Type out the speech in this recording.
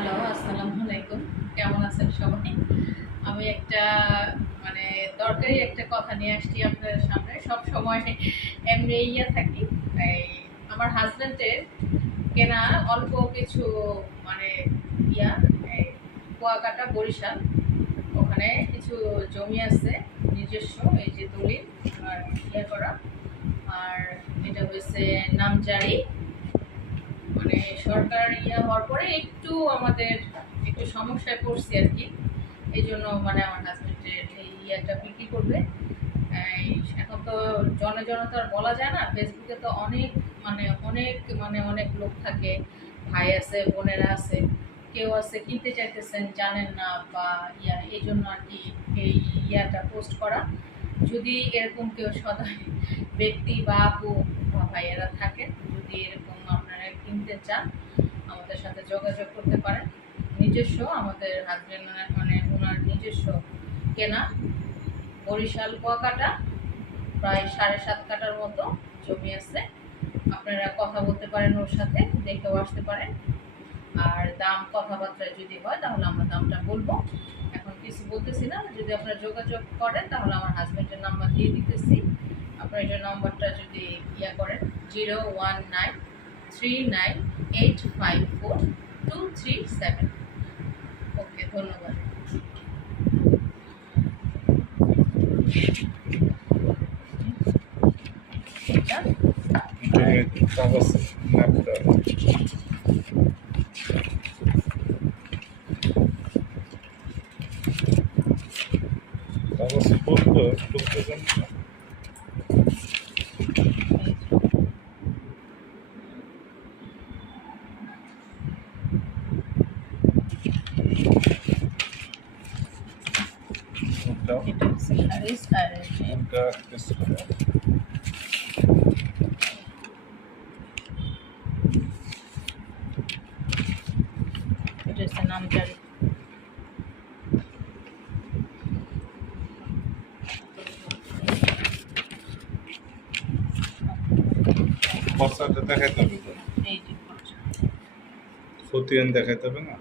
Hello, আসসালামু আলাইকুম। কেমন আছেন সবাই? আমি একটা মানে দরকারি একটা কথা নিয়ে আসছি আপনাদের সামনে। সবসময় এমনি থাকি। এই আমার হাসব্যান্ডের কেনা অল্প কিছু মানে ইয়া এই কুয়াকাটা বরিশাল ওখানে কিছু জমি আছে নিজস্ব, এই যে দলিল আর করা। আর এটা হয়েছে নামজারি, মানে সরকার হওয়ার পরে একটু আমাদের একটু সমস্যায় পড়ছি আর কি। এই জন্য মানে আমার হাজবেন্ডের এই ইয়েটা বিক্রি করবে। এখন তো জনতা আর বলা যায় না, ফেসবুকে তো অনেক অনেক লোক থাকে, ভাই আছে, বোনেরা আছে, কেউ আছে কিনতে চাইতেছেন জানেন না বা এই জন্য আর কি এই পোস্ট করা। যদি এরকম কেউ সদয় ব্যক্তি বা আপু বা ভাইয়েরা থাকেন, যদি এরকম আপনারা কিনতে চান আমাদের সাথে যোগাযোগ করতে পারেন। নিজস্ব আমাদের হাজবেন্ড মানে ওনার নিজস্ব কেনা বরিশাল কুয়াকাটা প্রায় 7.5 কাঠার মতো জমি আছে। আপনারা কথা বলতে পারেন ওর সাথে, দেখেও আসতে পারেন। আর দাম কথাবার্তা যদি হয় তাহলে আমরা দামটা বলবো, এখন কিছু বলতেছি না। যদি আপনারা যোগাযোগ করেন তাহলে আমার হাজব্যান্ডের নাম্বার দিয়ে দিতেছি। আপনার এই নাম্বারটা যদি করেন 01939854237। ওকে, ধন্যবাদ। কাগজ নামটা কাগজ পড়তো টুকতে জানি না। এটা হচ্ছে নামজারি। খরচাটা দেখাইতে হবে তো, এই যে খরচা। খতিয়ান দেখাইতে হবে না।